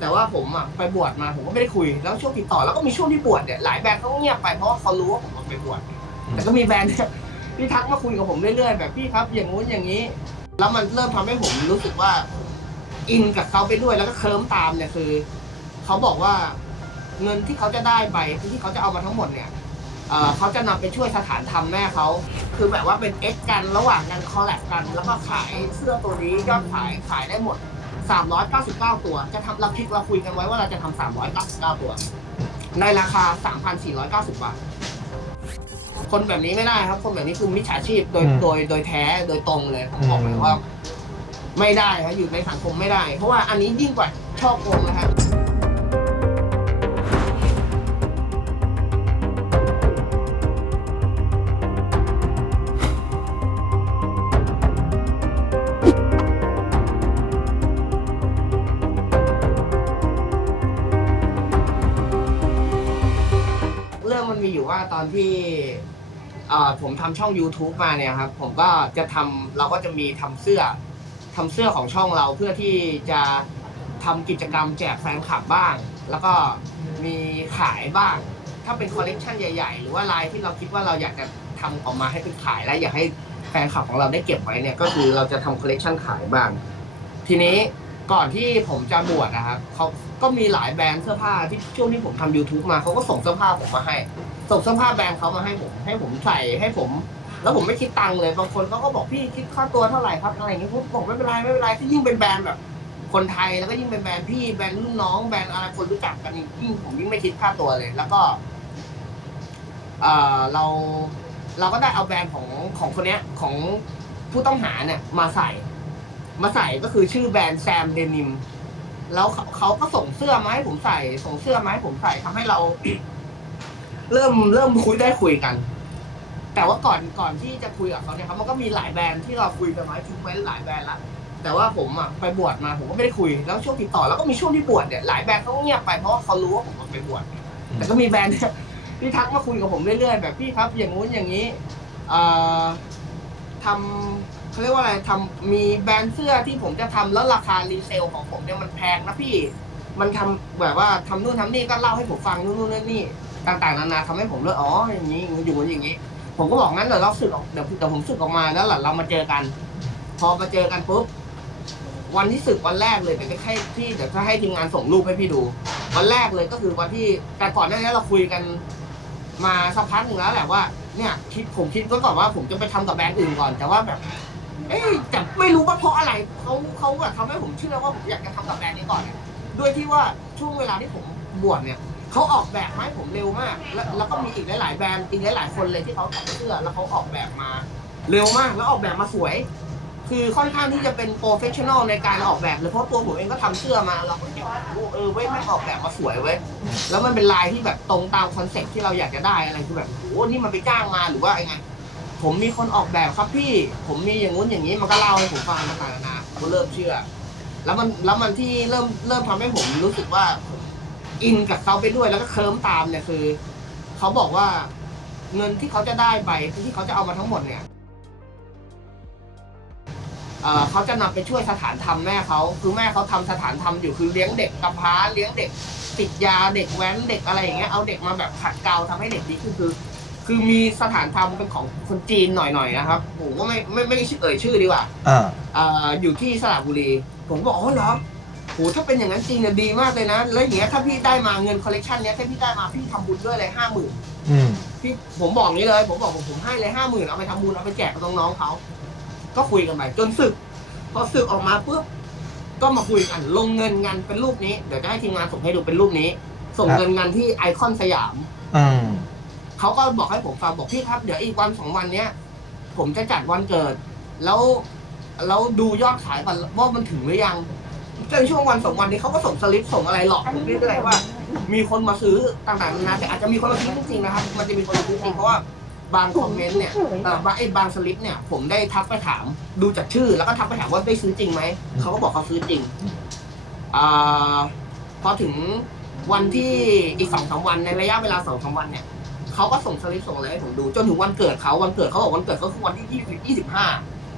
แต่ว่าผมอะไปบวชมาผมก็ไม่ได้คุย แล้วช่วงติดต่อแล้วก็มีช่วงที่บวชเนี่ยหลายแบรนด์เขาก็เงียบไปเพราะว่าเขารู้ว่าผมไปบวชแต่ก็มีแบรนด์ที่ทักมาคุยกับผมเรื่อยๆแบบพี่ครับอย่างงู้นอย่างนี้ แล้วมันเริ่มทำให้ผมรู้สึกว่า อินกับเขาไปด้วยแล้วก็เคลิ้มตามเนี่ยคือเขาบอกว่าเงินที่เขาจะได้ไปที่เขาจะเอามาทั้งหมดเนี่ยเขาจะนำไปช่วยสถานธรรมแม่เขา คือแบบว่าเป็นเอ็กกันระหว่างกันคอลแลบกัน แล้วก็ขายเสื้อตัวนี้ยอดขายขายได้หมด 399 ตัว จะทำเราคิดเราคุยกันไว้ว่าเราจะทำ399 ตัว ในราคา 3,490 บาท คนแบบนี้ไม่ได้ครับ คนแบบนี้คือมิจฉาชีพโดยอืม โดยโดยแท้โดยตรงเลยผมบอกเลยอืมว่า ไม่ได้ครับอยู่ในสังคมไม่ได้ เพราะว่าอันนี้ยิ่งกว่าช่อโกงนะครับ อผมทำช่อง YouTube มาเนี่ยครับ ผมก็จะทำเราก็จะมีทำเสื้อทำเสื้อของช่องเราเพื่อที่จะทำกิจกรรมแจกแฟนคลับบ้าง แล้วก็มีขายบ้าง ถ้าเป็นคอลเลกชันใหญ่ๆ หรือว่าลายที่เราคิดว่าเราอยากจะทำออกมาให้เป็นขายและอยากให้แฟนคลับของเราได้เก็บไว้เนี่ยก็คือเราจะทำคอลเลกชันขายบ้าง ทีนี้ก่อนที่ผมจะบวชนะครับเขา ก็มีหลายแบรนด์เสื้อผ้าที่ช่วงที่ผมทำ YouTube มาเขาก็ส่งเสื้อผ้าผมมาให้ ส่งเสื้อผ้าแบรนด์เขามาให้ผม ให้ผมใส่ให้ผม แล้วผมไม่คิดตังค์เลย บางคนเขาก็บอกพี่คิดค่าตัวเท่าไหร่ครับอะไรอย่างเงี้ยผมบอกไม่เป็นไรไม่เป็นไรที่ยิ่งเป็นแบรนด์แบบ คนไทยแล้วก็ยิ่งเป็นแบรนด์พี่แบรนด์รุ่นน้องแบรนด์อะไรคนรู้จักกันยิ่งผมยิ่งไม่คิดค่าตัวเลย แล้วก็เอ่อเราเราก็ได้เอาแบรนด์ของของคนเนี้ยของผู้ต้องหาเนี่ยมาใส่ มาใส่ก็คือชื่อแบรนด์แซมเดนิม แล้วเขาเขาก็ส่งเสื้อมาให้ผมใส่ ส่งเสื้อมาให้ผมใส่ทำให้เรา เริ่มเริ่มคุยได้คุยกัน แต่ว่าก่อนก่อนที่จะคุยกับเขาเนี่ยครับมันก็มีหลายแบรนด์ที่เราคุยกันไว้ทิ้งไว้หลายแบรนด์ละแต่ว่าผมอะไปบวชมาผมก็ไม่ได้คุยแล้วช่วงติดต่อแล้วก็มีช่วงที่บวชเนี่ยหลายแบรนด์เขาก็เงียบไปเพราะว่าเขารู้ว่าผมไปบวชแต่ก็มีแบรนด์ที่ทักมาคุยกับผมเรื่อยๆแบบพี่ครับ อย่างงู้นอย่างนี้เอ่อทำ เขาเรียกว่าอะไรทำมีแบรนด์เสื้อที่ผมจะทำแล้วราคารีเซลของผมเนี่ยมันแพงนะพี่ มันทำแบบว่าทำนู่นทำนี่ก็เล่าให้ผมฟังนู่นนู่นนนี่ต่างๆนานาทำให้ผมเลยอ๋ออย่างนี้อยู่อย่างนี้ ผมก็บอกงั้นเดี๋ยวเราสึกออกเดี๋ยวเดี๋ยวผมสึกออกมาแล้วหลังเรามาเจอกัน พอมาเจอกันปุ๊บวันที่สึกวันแรกเลยเดี๋ยวจะให้พี่เดี๋ยวจะให้ทีมงานส่งรูปให้พี่ดู วันแรกเลยก็คือวันที่แต่ก่อนหน้านี้เราคุยกัน มาสักพักหนึ่งแล้วแหละว่าเนี่ยคิดผมคิดไว้ก่อนว่าผมจะไปทำกับแบรนด์อื่นก่อน แต่ว่าแบบ เอ๊ะแต่ไม่รู้ว่าเพราะอะไรเขาเขาแบบทำให้ผมเชื่อว่าผมอยากจะทำกับแบรนด์นี้ก่อนด้วยที่ว่าช่วงเวลาที่ผมบวชเนี่ยเขาออกแบบมาให้ผมเร็วมาก แล้วแล้วก็มีอีกหลาย ๆ แบรนด์อีกหลายๆคนเลยที่เขาทำเสื้อแล้วเขาออกแบบมา เร็วมากแล้วออกแบบมาสวย คือค่อนข้างที่จะเป็นโปรเฟชชั่นอลในการออกแบบเลยเพราะตัวผมเองก็ทำเสื้อมาเราก็เห็นว่าเออเว้ยแม่งออกแบบมาสวยเว้ยแล้วมันเป็นลายที่แบบตรงตามคอนเซ็ปต์ที่เราอยากจะได้อะไรคือแบบโอ้นี่มันไปจ้างมาหรือว่ายังไง ผมมีคนออกแบบครับพี่ ผมมีอย่างงู้นอย่างนี้มันก็เล่าให้ผมฟังต่างๆนานาผมก็เริ่มเชื่อ แล้วมันแล้วมันที่เริ่มเริ่มทำให้ผมรู้สึกว่าอินกับเขาไปด้วยแล้วก็เคลิ้มตามเนี่ยคือเขาบอกว่าเงินที่เขาจะได้ไปที่เขาจะเอามาทั้งหมดเนี่ยเอ่อเขาจะนำไปช่วยสถานธรรมแม่เขาคือแม่เขาทำสถานธรรมอยู่คือเลี้ยงเด็กกำพร้าเลี้ยงเด็กติดยาเด็กแว้นเด็กอะไรอย่างเงี้ยเอาเด็กมาแบบขัดเกลาทำให้เด็กดีขึ้นคือ คือมีสถานธรรมเป็นของคนจีนหน่อยๆนะครับผมก็ไม่ไม่ไม่เอ่ยชื่อดีกว่าอ่าเอ่ออยู่ที่สระบุรี ผมบอกอ๋อเหรอโหถ้าเป็นอย่างนั้นจริงเนี่ยดีมากเลยนะ แล้วอย่างเงี้ยถ้าพี่ได้มาเงินคอลเลกชันเนี้ยถ้าพี่ได้มาพี่ทำบุญด้วยเลยห้าหมื่นอืมพี่ผมบอกนี้เลย ผมบอกผมผมให้เลยห้าหมื่นเอาไปทำบุญเอาไปแจกกับน้องๆเขา ก็คุยกันไปจนศึก พอศึกออกมาปุ๊บก็มาคุยกันลงเงินกันเป็นรูปนี้ เดี๋ยวจะให้ทีมงานส่งให้ดูเป็นรูปนี้ ส่งเงินกันที่ไอคอนสยาม อืม เขาก็บอกให้ผมฟังบอกพี่ครับ เดี๋ยวอีกวันสองวันเนี้ย ผมจะจัดวันเกิด แล้วแล้วดูยอดขายก่อนว่ามันถึงหรือยังจนช่วงวันสองวันนี้เขาก็ส่งสลิปส่งอะไรหลอกผมเรื่อยๆว่า มีคนมาซื้อต่างๆนานาแต่อาจจะมีคนมาซื้อจริงๆนะครับ มันจะมีคนมาซื้อจริงเพราะว่าบางคอมเมนต์เนี่ยเอ่อบางไอ้บางสลิปเนี่ย ผมได้ทักไปถาม ดูจากชื่อ แล้วก็ทักไปถามว่าได้ซื้อจริงไหม เขาก็บอกเขาซื้อจริงอ่าพอถึงวันที่อีกสองสามวันในระยะเวลาสองสามวันเนี่ย เขาก็ส่งสลิปส่งอะไรให้ผมดู จนถึงวันเกิดเขาวันเกิดเขาบอกวันเกิดเขาคือวันที่ยี่สิบยี่สิบห้า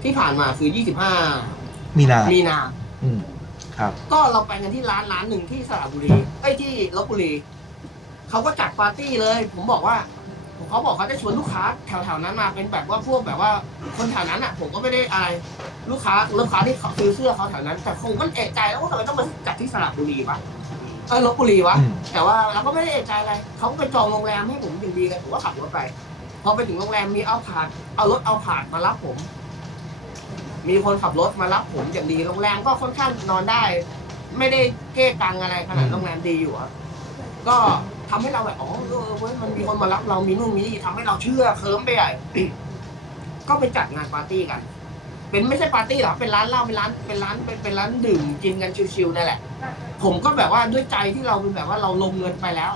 ที่ผ่านมาคือยี่สิบห้ามีนามีนาอืมครับ ก็เราไปกันที่ร้านร้านหนึ่งที่สระบุรีไอ้ยที่ลบบุรีเขาก็จัดปาร์ตี้เลย ผมบอกว่าเขาบอกเขาจะชวนลูกค้าแถวๆนั้นมาเป็นแบบว่าพวกแบบว่า คนแถวนั้นอะ ผมก็ไม่ได้อะไรลูกค้าลูกค้าที่เขาซื้อเสื้อเขาแถวนั้น แต่ผมก็เอะใจแล้วว่าทำไมต้องมาจัดที่สระบุรีวะ เออลบบุรีวะ อืม แต่ว่าเราก็ไม่ได้เอะใจอะไรเขาก็ไปจองโรงแรมให้ผมอย่างดีเลยผมก็ขับรถไป พอไปถึงโรงแรมมีเอาผาดเอารถเอาผาดมารับผม มีคนขับรถมารับผมอย่างดีโรงแรมก็ค่อนข้างนอนได้ ไม่ได้เก้กังอะไรขนาดอืมโรงแรมดีอยู่อะก็ทำให้เราแบบอ๋อเออเว้ยมันมีคนมารับเรามีนู่นมีนี่ทำให้เราเชื่อเคลิ้มไปใหญ่ ก็ไปจัดงานปาร์ตี้กัน เป็นไม่ใช่ปาร์ตี้หรอกเป็นร้านเหล้าเป็นร้านเป็นร้านเป็นเป็นร้านดื่มกินกันชิวๆนั่นแหละ ผมก็แบบว่าด้วยใจที่เราเป็นแบบว่าเราลงเงินไปแล้ว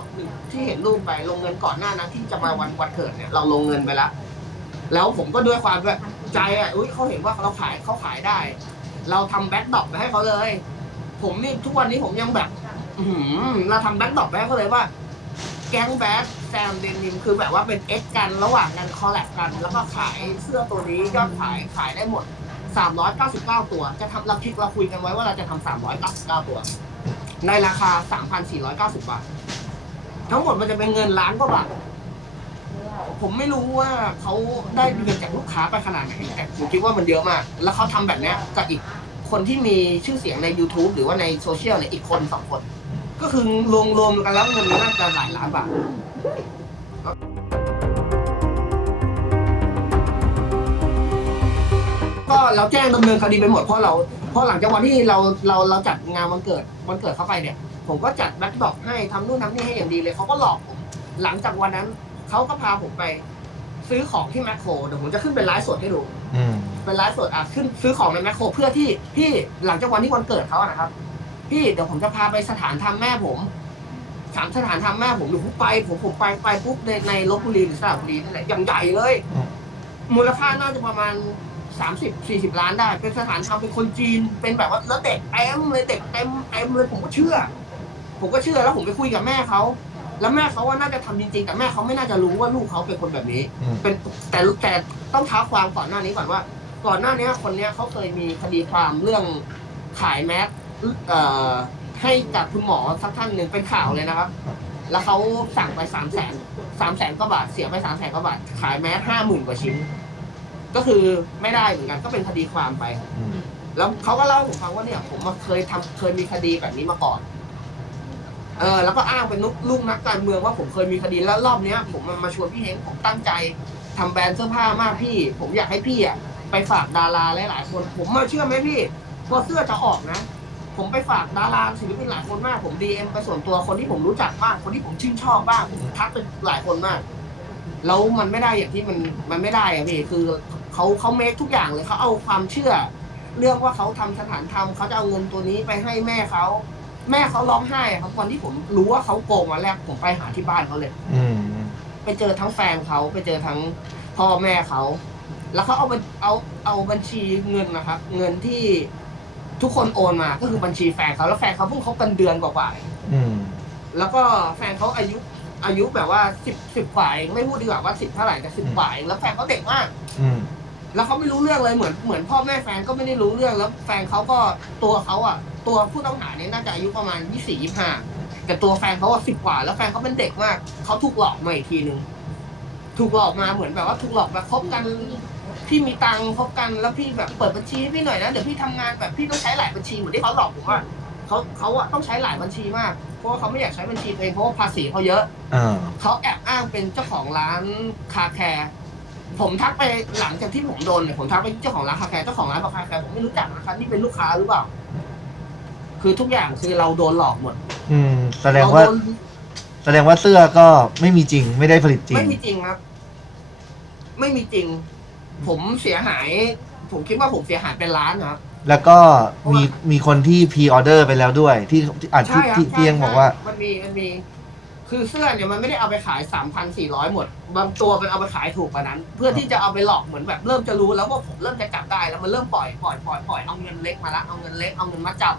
ที่เห็นรูปไปลงเงินก่อนหน้านั้นที่จะมาวันวันเกิดเนี่ยเราลงเงินไปแล้ว แล้วผมก็ด้วยความแบบใจอะอุ้ยเขาเห็นว่าเราขายเขาขายได้ เราทำแบ็คดรอปไปให้เขาเลย ผมนี่ทุกวันนี้ผมยังแบบ อืเราทำแบ็คดรอปไปให้เขาเลยว่า แก๊งแบดแซมเดนิมคือแบบว่าเป็นเอ็กกันระหว่างกันคอลแลบกัน แล้วก็ขายเสื้อตัวนี้ยอดขายขายได้หมด 399 ตัว จะทำเราคิดเราคุยกันไว้ว่าเราจะทำ399 ตัว ในราคา 3,490 บาท ทั้งหมดมันจะเป็นเงินล้านกว่าบาท ผมไม่รู้ว่าเขาได้เงินจากลูกค้าไปขนาดไหนแต่ผมคิดว่ามันเยอะมาก แล้วเขาทำแบบเนี้ยกับอีกคนที่มีชื่อเสียงใน YouTube หรือว่าในโซเชียลเนี่ยอีกคนสองคน ก็คือรวมรวมๆกันแล้วเงินน่าจะหลายล้านบาท เราแจ้งดำเนินคดีไปหมดเพราะเราเพราะหลังจากวันที่เราเราเราจัดงานวันเกิดวันเกิดเข้าไปเนี่ย ผมก็จัดแบ็คดอกให้ทำนู่นทำนี่ให้อย่างดีเลยเขาก็หลอกผมหลังจากวันนั้นเขาก็พาผมไป ซื้อของที่แมคโครเดี๋ยวผมจะขึ้นเป็นไลฟ์สดให้ดู อืม เป็นไลฟ์สดอะขึ้นซื้อของในแมคโครเพื่อที่พี่หลังจากวันที่วันเกิดเขาอะนะครับ พี่เดี๋ยวผมจะพาไปสถานทำแม่ผมสามสถานทำแม่ผมอยู่ผมไปผมผมไปไปปุ๊บในในลบบุรีหรือสระบุรีนั่นแหละอย่างใหญ่เลย อืม มูลค่าน่าจะประมาณ สามสิบสี่สิบล้านได้ เป็นสถานทำเป็นคนจีน เป็นแบบว่าแล้วเด็กเต็มเลยเด็กเต็มเต็มเลยผมก็เชื่อ ผมก็เชื่อแล้วผมไปคุยกับแม่เขาแล้วแม่เขาว่าน่าจะทำจริงๆ แต่แม่เขาไม่น่าจะรู้ว่าลูกเขาเป็นคนแบบนี้อืมเป็นแต่แต่ต้องท้าความก่อนหน้านี้ก่อนว่า ก่อนหน้านี้คนเนี้ยเขาเคยมีคดีความเรื่องขายแมสเอ่อให้กับคุณหมอสักท่านหนึ่งเป็นข่าวเลยนะครับ แล้วเขาสั่งไปสามแสนสามแสนกว่าบาทเสียไปสามแสนกว่าบาทขายแมสห้าหมื่นกว่าชิ้น ก็คือไม่ได้เหมือนกันก็เป็นคดีความไปอืมแล้วเขาก็เล่าให้ผมฟังว่าเนี่ย ผมมาเคยทำเคยมีคดีแบบนี้มาก่อน เออ แล้วก็อ้างเป็นลูกลูกนักการเมืองว่าผมเคยมีคดีแล้วรอบเนี้ย ผมมาชวนพี่เฮงผมตั้งใจทำแบรนด์เสื้อผ้ามากพี่ ผมอยากให้พี่อะไปฝากดาราหลายๆคน ผมมาเชื่อไหมพี่พอเสื้อจะออกนะ ผมไปฝากดาราศิลปินหลายคนมาก ผมดีเอ็มไปส่วนตัวคนที่ผมรู้จักบ้างคนที่ผมชื่นชอบบ้างผมทักเป็นหลายคนมาก แล้วมันไม่ได้อย่างที่มันมันไม่ได้อะพี่คือ เขาเขาเมคทุกอย่างเลยเขาเอาความเชื่อ เรื่องว่าเขาทำสถานธรรมเขาจะเอาเงินตัวนี้ไปให้แม่เขาแม่เขาร้องไห้อะครับวันที่ผมรู้ว่าเขาโกงวันแรกผมไปหาที่บ้านเขาเลย อืมไปเจอทั้งแฟนเขาไปเจอทั้งพ่อแม่เขา แล้วเขาเอาบัญเอาเอาบัญชีเงินนะครับ เงินที่ทุกคนโอนมาก็คือบัญชีแฟนเขาแล้วแฟนเขาเพิ่งคบกันเดือนกว่าๆอืมแล้วก็แฟนเขาอายุอายุแบบว่าสิบสิบกว่าเองไม่พูดดีกว่าว่าสิบเท่าไหร่แต่สิบกว่าเองแล้วแฟนเขาเด็กมากอืม แล้วเขาไม่รู้เรื่องเลยเหมือนเหมือนพ่อแม่แฟนก็ไม่ได้รู้เรื่องแล้วแฟนเขาก็ตัวเขาอะ ตัวผู้ต้องหาเนี่ยน่าจะอายุประมาณยี่สี่ยี่ห้าแต่ตัวแฟนเขาอะสิบกว่า แล้วแฟนเขาเป็นเด็กมากเขาถูกหลอกมาอีกทีหนึ่งถูกหลอกมาเหมือนแบบว่าถูกหลอกแบบคบกันพี่มีตังค์คบกันแล้วพี่แบบเปิดบัญชีให้พี่หน่อยนะเดี๋ยวพี่ทำงานแบบพี่ต้องใช้หลายบัญชีเหมือนที่เขาหลอกผมว่าเขาเขาอะต้องใช้หลายบัญชีมาก เพราะว่าเขาไม่อยากใช้บัญชีตัวเองเพราะว่าภาษีเขาเยอะอ่าเขาแอบอ้างเป็นเจ้าของร้านคาแคร์ ผมทักไปหลังจากที่ผมโดนเนี่ยผมทักไปเจ้าของร้านคาแคร์เจ้าของร้านบอกคาแคร์ผมไม่รู้จักนะครับนี่เป็นลูกค้าหรือเปล่า คือทุกอย่างคือเราโดนหลอกหมด อืม แสดงเราว่าโดนแสดงว่าเสื้อก็ไม่มีจริง ไม่ได้ผลิตจริง ไม่มีจริงครับ ไม่มีจริง ผมเสียหาย ผมคิดว่าผมเสียหายเป็นล้านนะครับ แล้วก็มีมีคนที่พรีออเดอร์ไปแล้วด้วย ที่ที่อะที่ใช่ครับที่ใช่ที่ยังบอกว่า ใช่มันมีมันมี คือเสื้อเนี่ยมันไม่ได้เอาไปขายสามพันสี่ร้อยหมด บางตัวมันเอาไปขายถูกกว่านั้น เพื่อที่จะเอาไปหลอกเหมือนแบบเริ่มจะรู้แล้วว่าผมเริ่มจะจับได้แล้วมันเริ่มปล่อยปล่อยปล่อยปล่อยเอาเงินเล็กมาละเอาเงินเล็กเอาเงินมาจับ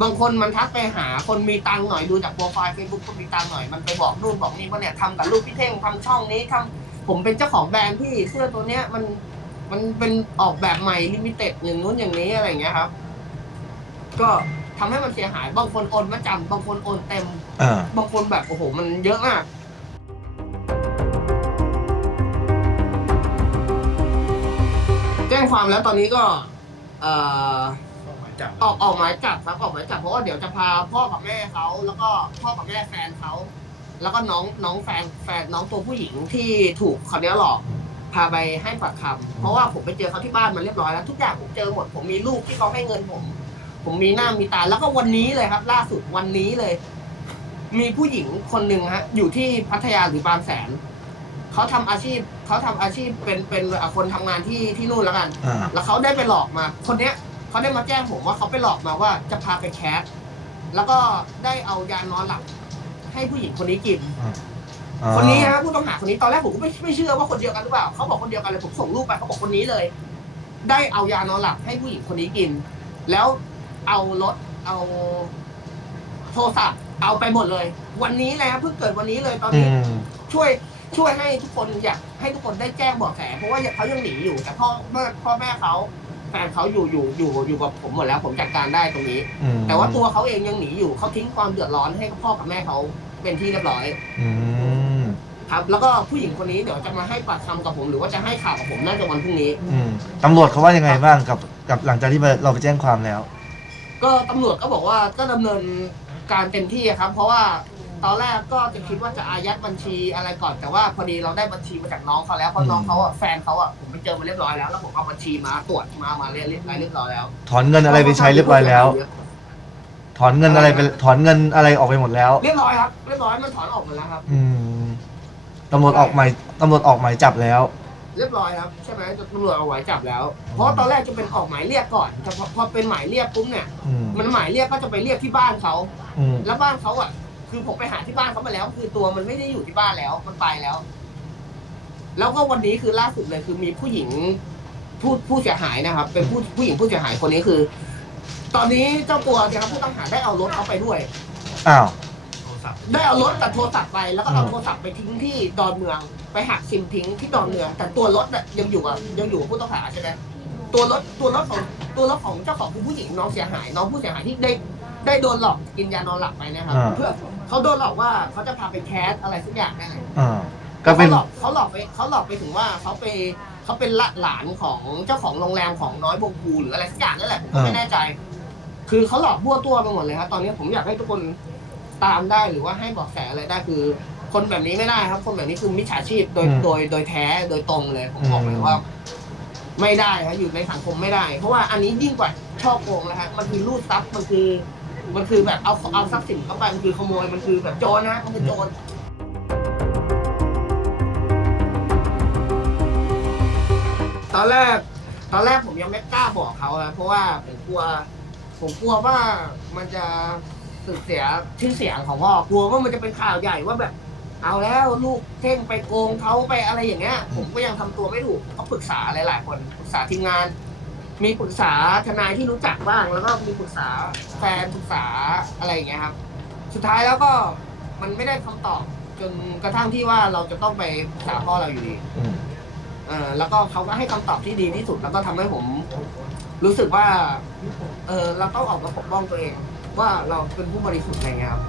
บางคนมันทักไปหาคนมีตังค์หน่อยดูจากโปรไฟล์เฟซบุ๊กคนมีตังค์หน่อยมันไปบอกนู่นบอกนี่ว่าเนี่ยทำกับลูกพี่เท่งทำช่องนี้ทำผมเป็นเจ้าของแบรนด์พี่เสื้อตัวเนี้ยมันมันเป็นออกแบบใหม่ลิมิเต็ดอย่างนู้นอย่างนี้อะไรอย่างเงี้ยครับ ก็ ทำให้มันเสียหาย บางคนโอนมาจำบางคนโอนเต็มอ่าบางคนแบบโอ้โห มันเยอะมากแจ้งความแล้วตอนนี้ก็เอ่อจับออกออกหมายจับครับออกหมายจับเพราะว่าเดี๋ยวจะพาพ่อกับแม่เขาแล้วก็พ่อกับแม่แฟนเขาแล้วก็น้องน้องแฟนแฟนน้องตัวผู้หญิงที่ถูกเขาเนี้ยหลอกพาไปให้ปากคำเพราะว่าผมไปเจอเขาที่บ้านมันเรียบร้อยแล้วทุกอย่างผมเจอหมดผมมีลูกที่เขาให้เงินผม ผมมีหน้ามีตาแล้วก็วันนี้เลยครับ ล่าสุดวันนี้เลย มีผู้หญิงคนหนึ่งฮะ อยู่ที่พัทยาหรือบางแสนเขาทำอาชีพเขาทำอาชีพเป็นเป็นอะคนทำงานที่ที่นู่นแล้วกันอ่าแล้วเขาได้ไปหลอกมา คนเนี้ยเขาได้มาแจ้งผมว่าเขาไปหลอกมาว่าจะพาไปแคสแล้วก็ได้เอายานอนหลับให้ผู้หญิงคนนี้กินอ่าคนนี้ฮะผู้ต้องหาคนนี้ตอนแรกผมก็ไม่ไม่เชื่อว่าคนเดียวกันหรือเปล่าเขาบอกคนเดียวกันเลยผมส่งรูปไปเขาบอกคนนี้เลย ได้เอายานอนหลับให้ผู้หญิงคนนี้กิน แล้ว เอารถ เอาโทรศัพท์เอาไปหมดเลย วันนี้เลยครับเพิ่งเกิดวันนี้เลยตอนอืนี้มช่วยช่วยให้ทุกคนอยากให้ทุกคนได้แจ้งเบาะแสเพราะว่าเขายังหนีอยู่ แต่พ่อแม่พ่อแม่เขาแฟนเขาอยู่อยู่อยู่อยู่กับผมหมดแล้ว ผมจัดการได้ตรงนี้อืมแต่ว่าตัวเขาเองยังหนีอยู่เขาทิ้งความเดือดร้อนให้พ่อกับแม่เขาเป็นที่เรียบร้อยอืมครับแล้วก็ผู้หญิงคนนี้เดี๋ยวจะมาให้ปากคำกับผมหรือว่าจะให้ข่าวกับผมน่าจะวันพรุ่งนี้อืมตำรวจเขาว่ายังไงบ้างกับกับหลังจากที่เราไปแจ้งความแล้ว ก็ตำรวจก็บอกว่าก็ดำเนินการเต็มที่ครับ เพราะว่าตอนแรกก็จะคิดว่าจะอายัดบัญชีอะไรก่อนแต่ว่าพอดีเราได้บัญชีมาจากน้องเขาแล้วเพราะน้องเขาอะแฟนเขาอะผมไปเจอมาเรียบร้อยแล้วแล้วผมเอาบัญชีมาตรวจมามาเรียบเรียบเรียบร้อยแล้วถอนเงินอะไรไปใช้เรียบร้อยแล้ว ถอนเงินอะไรไปถอนเงินอะไรออกไปหมดแล้ว เรียบร้อยครับเรียบร้อยมันถอนออกหมดแล้วครับ อืมตำรวจออกหมายตำรวจออกหมายจับแล้ว เรียบร้อยครับใช่ไหมตำรวจเอาไว้จับแล้ว เพราะว่าตอนแรกจะเป็นออกหมายเรียกก่อนแต่พอพอเป็นหมายเรียกปุ๊บเนี่ย อืมมันหมายเรียกก็จะไปเรียกที่บ้านเขา อืมแล้วบ้านเขาอะ คือผมไปหาที่บ้านเขามาแล้ว คือตัวมันไม่ได้อยู่ที่บ้านแล้ว มันไปแล้ว แล้วก็วันนี้คือล่าสุดเลย คือมีผู้หญิงผู้ผู้เสียหายนะครับ เป็นผู้ผู้หญิงผู้เสียหายคนนี้คือ ตอนนี้เจ้าตัวเนี่ยครับผู้ต้องหาได้เอารถเขาไปด้วย อ้าวโทรศัพท์ ได้เอารถกับโทรศัพท์ไปแล้วก็เอาอืมโทรศัพท์ไปทิ้งที่ดอนเมือง ไปหักซิมทิ้งที่ดอนเมือง แต่ตัวรถน่ะยังอยู่อะยังอยู่กับผู้ต้องหาใช่ไหมตัวรถตัวรถของตัวรถของเจ้าของคือผู้หญิงน้องเสียหาย น้องผู้เสียหายที่ได้ได้โดนหลอกกินยานอนหลับไปนะครับอ่า เพื่อเขาโดนหลอกว่าเขาจะพาไปแคสอะไรสักอย่างนั่นแหละ อ่าก็เป็น เขาหลอกเขาหลอกไปเขาหลอกไปถึงว่าเขาไปเขาเป็นหลานของเจ้าของโรงแรมของน้อยบงพูหรืออะไรสักอย่างนั่นแหละผมก็ไม่แน่ใจ คือเขาหลอกบัวตัวไปหมดเลยครับตอนนี้ผมอยากให้ทุกคน ตามได้หรือว่าให้เบอกแสอะไรได้คือ คนแบบนี้ไม่ได้ครับ คนแบบนี้คือมิจฉาชีพโดยอืมโดยโดยแท้โดยตรงเลยผมบอกเลยว่า ไม่ได้ครับอยู่ในสังคมไม่ได้ เพราะว่าอันนี้ยิ่งกว่าช่อโกงแล้วฮะมันคือรูดทรัพย์มันคือ มันคือแบบเอาเอาทรัพย์สินเข้าไปมันคือขโมยมันคือแบบโจรนะมันคือโจร ตอนแรก ตอนแรกผมยังไม่กล้าบอกเขาอะเพราะว่าผมกลัว ผมกลัวว่ามันจะ สึกเสียชื่อเสียงของพ่อกลัวว่ามันจะเป็นข่าวใหญ่ว่าแบบ เอาแล้วลูกเท่งไปโกงเขาไปอะไรอย่างเงี้ย ผมก็ยังทำตัวไม่ถูกก็ปรึกษาหลายๆคนปรึกษาทีมงาน มีปรึกษาทนายที่รู้จักบ้าง แล้วก็มีปรึกษาแฟนปรึกษาอะไรอย่างเงี้ยครับ สุดท้ายแล้วก็มันไม่ได้คำตอบจนกระทั่งที่ว่าเราจะต้องไปปรึกษาพ่อเราอยู่ดี อืมเออแล้วก็เขาก็ให้คำตอบที่ดีที่สุด แล้วก็ทำให้ผมรู้สึกว่า เออเราต้องออกมาปกป้องตัวเอง ว่าเราเป็นผู้บริสุทธิ์อะไรเงี้ยครับ